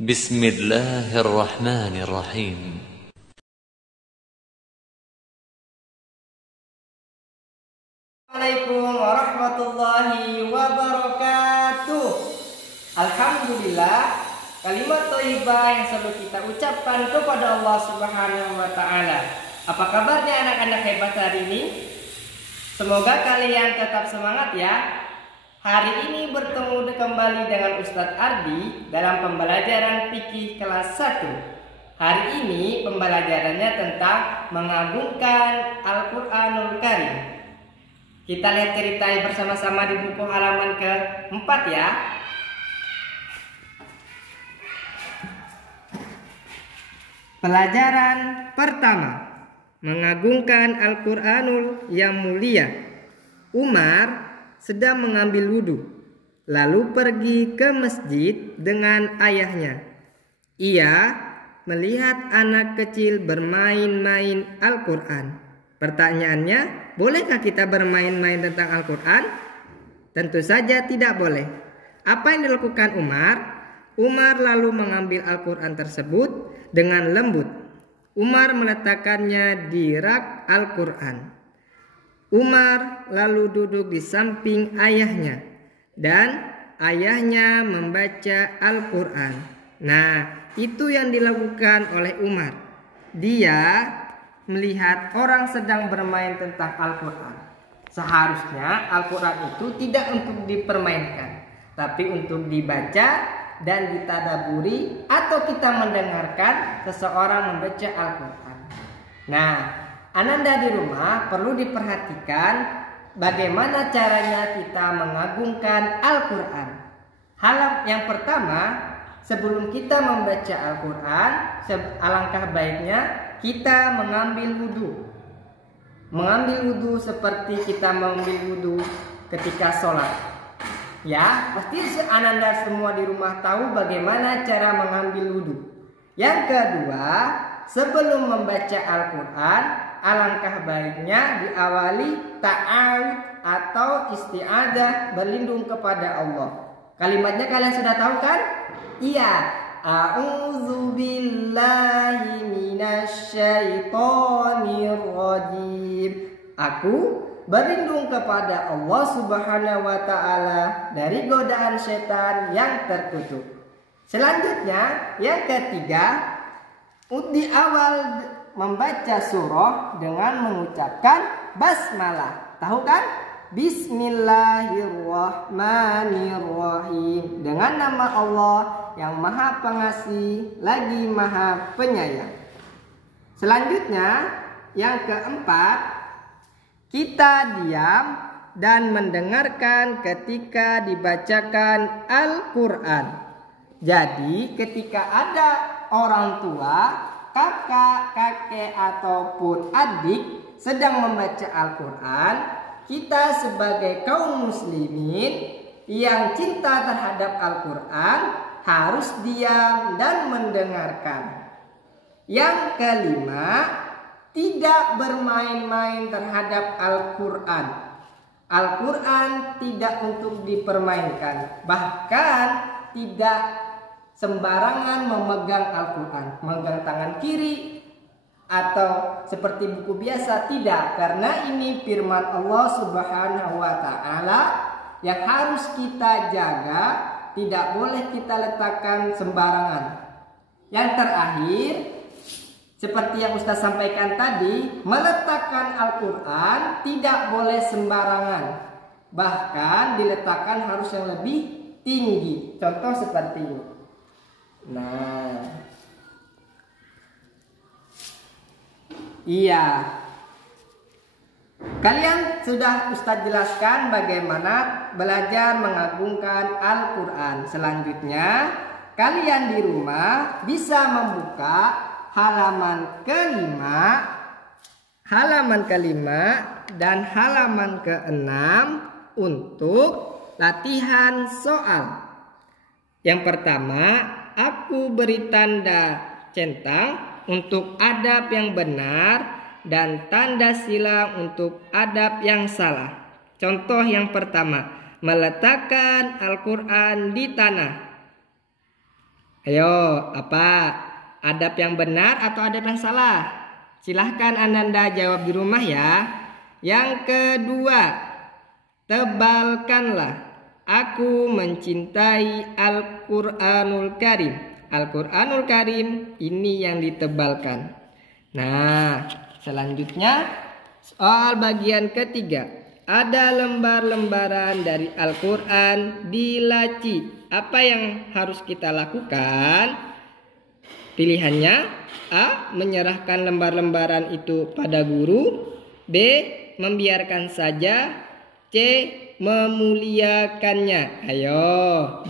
بسم الله الرحمن الرحيم. Assalamualaikum warahmatullahi wabarakatuh. Alhamdulillah, kalimat thayyibah yang selalu kita ucapkan kepada Allah Subhanahu wa taala. Apa kabarnya anak-anak hebat hari ini? Semoga kalian tetap semangat ya. Hari ini bertemu kembali dengan Ustadz Ardi dalam pembelajaran fikih kelas 1. Hari ini pembelajarannya tentang mengagungkan Al-Qur'anul Karim. Kita lihat ceritanya bersama-sama di buku halaman ke-4 ya. Pelajaran pertama, mengagungkan Al-Qur'anul yang mulia. Umar sedang mengambil wudhu, lalu pergi ke masjid dengan ayahnya. Ia melihat anak kecil bermain-main Al-Quran. Pertanyaannya, bolehkah kita bermain-main tentang Al-Quran? Tentu saja tidak boleh. Apa yang dilakukan Umar? Umar lalu mengambil Al-Quran tersebut dengan lembut. Umar meletakkannya di rak Al-Quran. Umar lalu duduk di samping ayahnya dan ayahnya membaca Al-Quran. Nah, itu yang dilakukan oleh Umar. Dia melihat orang sedang bermain tentang Al-Quran. Seharusnya Al-Quran itu tidak untuk dipermainkan, tapi untuk dibaca dan ditadaburi, atau kita mendengarkan seseorang membaca Al-Quran. Nah, Ananda di rumah perlu diperhatikan bagaimana caranya kita mengagungkan Al-Quran. Hal yang pertama, sebelum kita membaca Al-Quran, alangkah baiknya kita mengambil wudhu. Mengambil wudhu seperti kita mengambil wudhu ketika sholat. Ya, pasti Ananda semua di rumah tahu bagaimana cara mengambil wudhu. Yang kedua, sebelum membaca Al-Quran, alangkah baiknya diawali ta'awudz atau isti'adzah, berlindung kepada Allah. Kalimatnya kalian sudah tahu kan? Iya. A'udzubillahi minasyaitonir rajim. Aku berlindung kepada Allah Subhanahu wa taala dari godaan setan yang terkutuk. Selanjutnya, yang ketiga, di awal membaca surah dengan mengucapkan basmalah. Tahu kan? Bismillahirrahmanirrahim. Dengan nama Allah yang Maha Pengasih lagi Maha Penyayang. Selanjutnya, yang keempat, kita diam dan mendengarkan ketika dibacakan Al-Quran. Jadi ketika ada orang tua, kakak, kakek ataupun adik sedang membaca Al-Quran, kita sebagai kaum muslimin yang cinta terhadap Al-Quran harus diam dan mendengarkan. Yang kelima, tidak bermain-main terhadap Al-Quran. Al-Quran tidak untuk dipermainkan, bahkan tidak sembarangan memegang Al-Quran, memegang tangan kiri atau seperti buku biasa, tidak, karena ini firman Allah Subhanahu wa taala yang harus kita jaga, tidak boleh kita letakkan sembarangan. Yang terakhir, seperti yang Ustaz sampaikan tadi, meletakkan Al-Quran tidak boleh sembarangan, bahkan diletakkan harus yang lebih tinggi. Contoh seperti ini. Nah, iya, kalian sudah Ustadz jelaskan bagaimana belajar mengagungkan Al-Quran. Selanjutnya, kalian di rumah bisa membuka halaman kelima dan halaman ke-6 untuk latihan soal. Yang pertama, aku beri tanda centang untuk adab yang benar dan tanda silang untuk adab yang salah. Contoh yang pertama, meletakkan Al-Quran di tanah. Ayo, apa? Adab yang benar atau adab yang salah? Silahkan Ananda jawab di rumah ya. Yang kedua, tebalkanlah. Aku mencintai Al-Quranul Karim. Al-Quranul Karim ini yang ditebalkan. Nah, selanjutnya soal bagian ketiga. Ada lembar-lembaran dari Al-Quran di laci. Apa yang harus kita lakukan? Pilihannya A. Menyerahkan lembar-lembaran itu pada guru. B. Membiarkan saja. C. Memuliakannya. Ayo,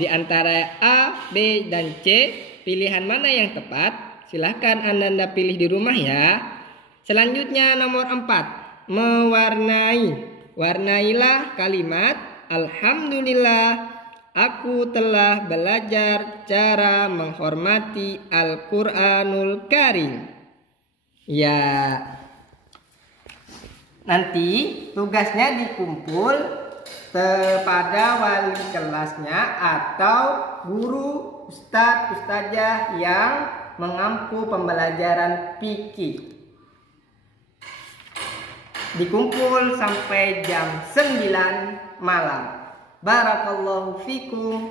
di antara A, B, dan C, pilihan mana yang tepat? Silahkan Anda pilih di rumah ya. Selanjutnya nomor 4. Mewarnai. Warnailah kalimat Alhamdulillah, aku telah belajar cara menghormati Al-Quranul Karim. Ya, nanti tugasnya dikumpul kepada wali kelasnya atau guru, ustadz, ustazah yang mengampu pembelajaran fikih. Dikumpul sampai jam 9 malam. Barakallahu fikum.